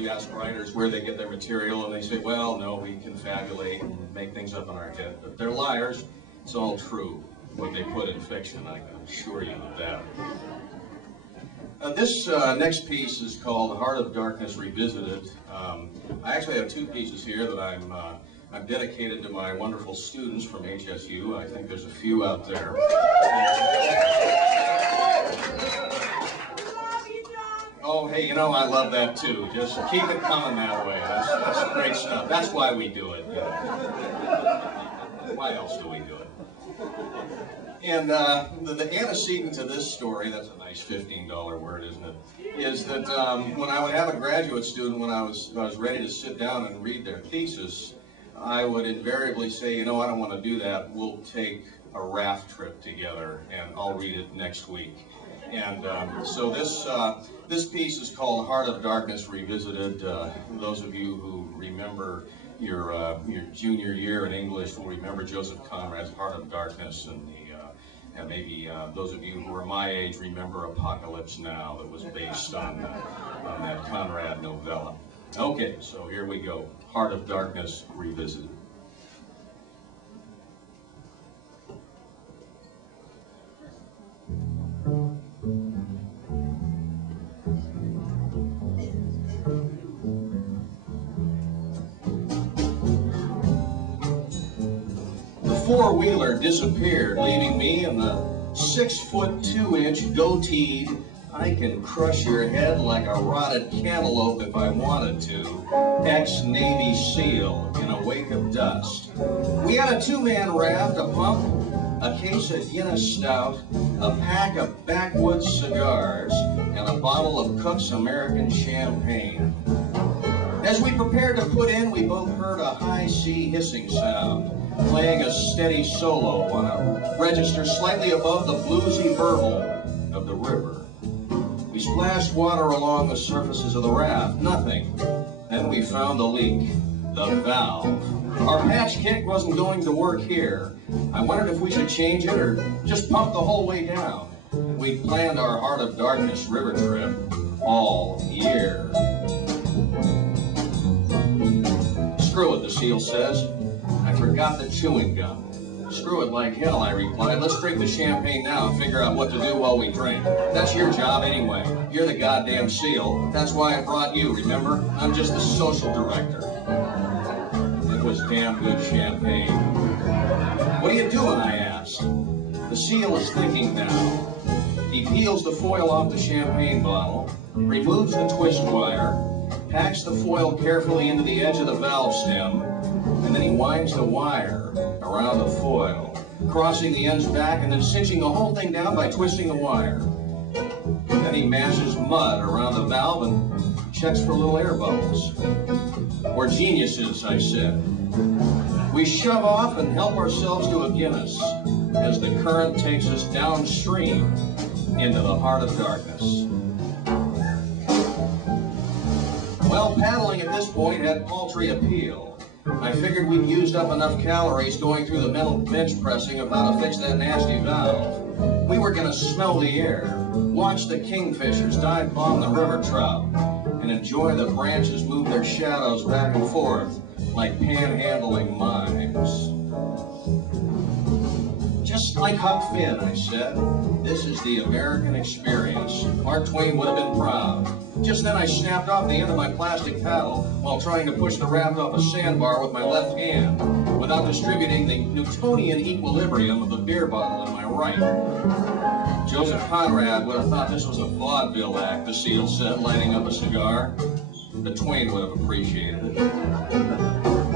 you ask writers where they get their material, and they say, well, no, we confabulate and make things up in our head. But they're liars. It's all true, what they put in fiction, I can assure you of that. This next piece is called Heart of Darkness Revisited. I actually have two pieces here that I'm dedicated to my wonderful students from HSU. I think there's a few out there. Oh, hey, you know, I love that too. Just keep it coming that way. That's great stuff. That's why we do it. Why else do we do it? And the antecedent to this story, that's a nice $15 word, isn't it, is that when I would have a graduate student, when I was ready to sit down and read their thesis, I would invariably say, you know, I don't want to do that. We'll take a raft trip together, and I'll read it next week. And so this piece is called Heart of Darkness Revisited. Those of you who remember your junior year in English will remember Joseph Conrad's Heart of Darkness, and maybe those of you who are my age remember Apocalypse Now, that was based on that Conrad novella. Okay, so here we go. Heart of Darkness Revisited. Four-wheeler disappeared, leaving me in the 6'2" goateed, I can crush your head like a rotted cantaloupe if I wanted to, ex-Navy SEAL in a wake of dust. We had a two-man raft, a pump, a case of Guinness Stout, a pack of backwoods cigars, and a bottle of Cook's American Champagne. As we prepared to put in, we both heard a high C hissing sound, playing a steady solo on a register slightly above the bluesy burble of the river. We splashed water along the surfaces of the raft, nothing. Then we found the leak, the valve. Our patch kick wasn't going to work here. I wondered if we should change it or just pump the whole way down. We'd planned our Heart of Darkness river trip all year. Screw it, the SEAL says. I forgot the chewing gum. Screw it like hell, I replied. Let's drink the champagne now and figure out what to do while we drink. That's your job anyway. You're the goddamn SEAL. That's why I brought you, remember? I'm just the social director. It was damn good champagne. What are you doing, I asked. The SEAL is thinking now. He peels the foil off the champagne bottle, removes the twist wire, packs the foil carefully into the edge of the valve stem, and then he winds the wire around the foil, crossing the ends back and then cinching the whole thing down by twisting the wire. Then he mashes mud around the valve and checks for little air bubbles. We're geniuses, I said. We shove off and help ourselves to a Guinness as the current takes us downstream into the heart of darkness. Well, paddling at this point had paltry appeal. I figured we'd used up enough calories going through the mental bench pressing of how to fix that nasty valve. We were going to smell the air, watch the kingfishers dive bomb the river trout, and enjoy the branches move their shadows back and forth like panhandling mimes. Just like Huck Finn, I said. This is the American experience. Mark Twain would have been proud. Just then I snapped off the end of my plastic paddle while trying to push the raft off a sandbar with my left hand without distributing the Newtonian equilibrium of the beer bottle in my right. Joseph Conrad would have thought this was a vaudeville act, the SEAL said, lighting up a cigar. But Twain would have appreciated it.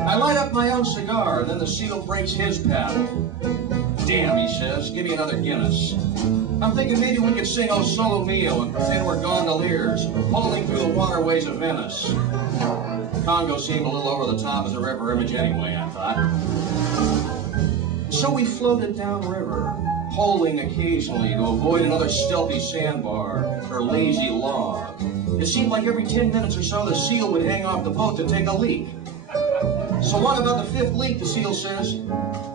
I light up my own cigar, and then the SEAL breaks his paddle. Damn, he says, give me another Guinness. I'm thinking maybe we could sing O Solo Mio and pretend we're gondoliers, pulling through the waterways of Venice. Congo seemed a little over the top as a river image anyway, I thought. So we floated downriver, poling occasionally to avoid another stealthy sandbar or lazy log. It seemed like every 10 minutes or so the SEAL would hang off the boat to take a leak. So what about the fifth leak, the SEAL says.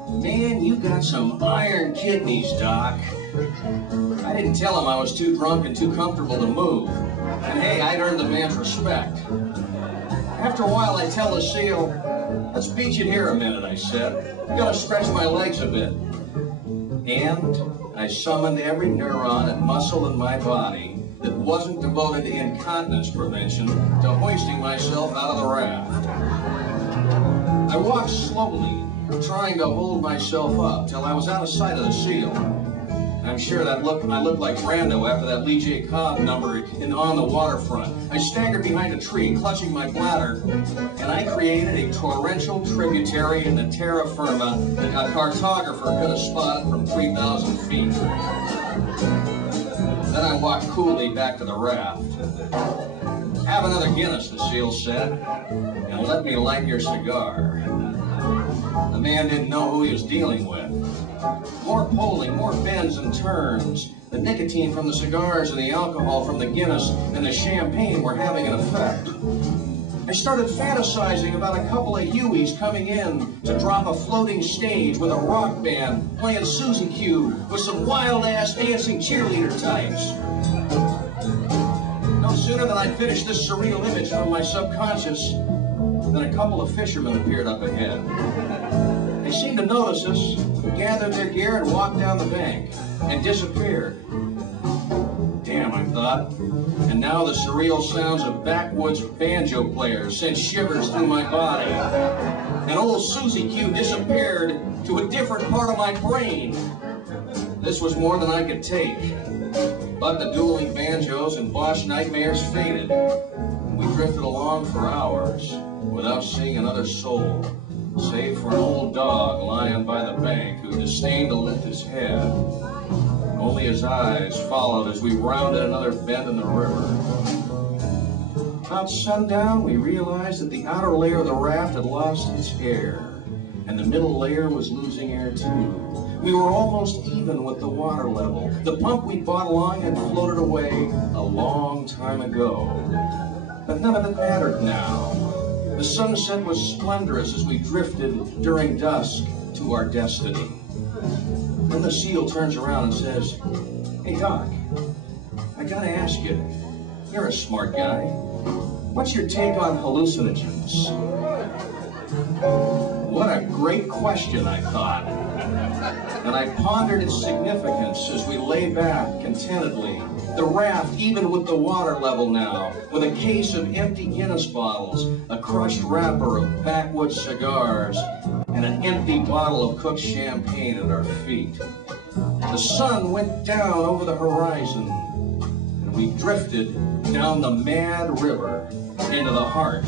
Man, you got some iron kidneys, Doc. I didn't tell him I was too drunk and too comfortable to move. And hey, I'd earned the man's respect. After a while, I tell the seal, let's beach it here a minute, I said. Gotta stretch my legs a bit. And I summoned every neuron and muscle in my body that wasn't devoted to incontinence prevention to hoisting myself out of the raft. I walked slowly, trying to hold myself up till I was out of sight of the seal. I'm sure I looked like Brando after that Lee J. Cobb number in On the Waterfront. I staggered behind a tree, clutching my bladder, and I created a torrential tributary in the terra firma that a cartographer could have spotted from 3,000 feet. Then I walked coolly back to the raft. Have another Guinness, the seal said, and let me light your cigar. The man didn't know who he was dealing with. More polling, more bends and turns. The nicotine from the cigars and the alcohol from the Guinness and the champagne were having an effect. I started fantasizing about a couple of Hueys coming in to drop a floating stage with a rock band playing Susie Q with some wild-ass dancing cheerleader types. No sooner than I'd finished this surreal image from my subconscious than a couple of fishermen appeared up ahead. They seemed to notice us, gathered their gear, and walked down the bank, and disappeared. Damn, I thought. And now the surreal sounds of backwoods banjo players sent shivers through my body. And old Susie Q disappeared to a different part of my brain. This was more than I could take. But the dueling banjos and Bosch nightmares faded. We drifted along for hours without seeing another soul, save for an old dog lying by the bank who disdained to lift his head. Only his eyes followed as we rounded another bend in the river. About sundown, we realized that the outer layer of the raft had lost its air, and the middle layer was losing air too. We were almost even with the water level. The pump we brought along had floated away a long time ago. But none of it mattered now. The sunset was splendorous as we drifted during dusk to our destiny. Then the seal turns around and says, "Hey, Doc, I gotta ask you, you're a smart guy. What's your take on hallucinogens?" What a great question, I thought. And I pondered its significance as we lay back contentedly. The raft, even with the water level now, with a case of empty Guinness bottles, a crushed wrapper of backwoods cigars, and an empty bottle of cooked champagne at our feet. The sun went down over the horizon, and we drifted down the mad river into the heart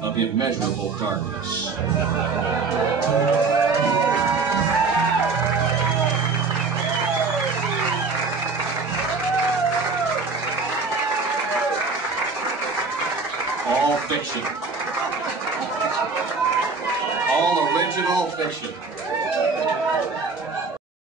of immeasurable darkness. All fiction. All original fiction.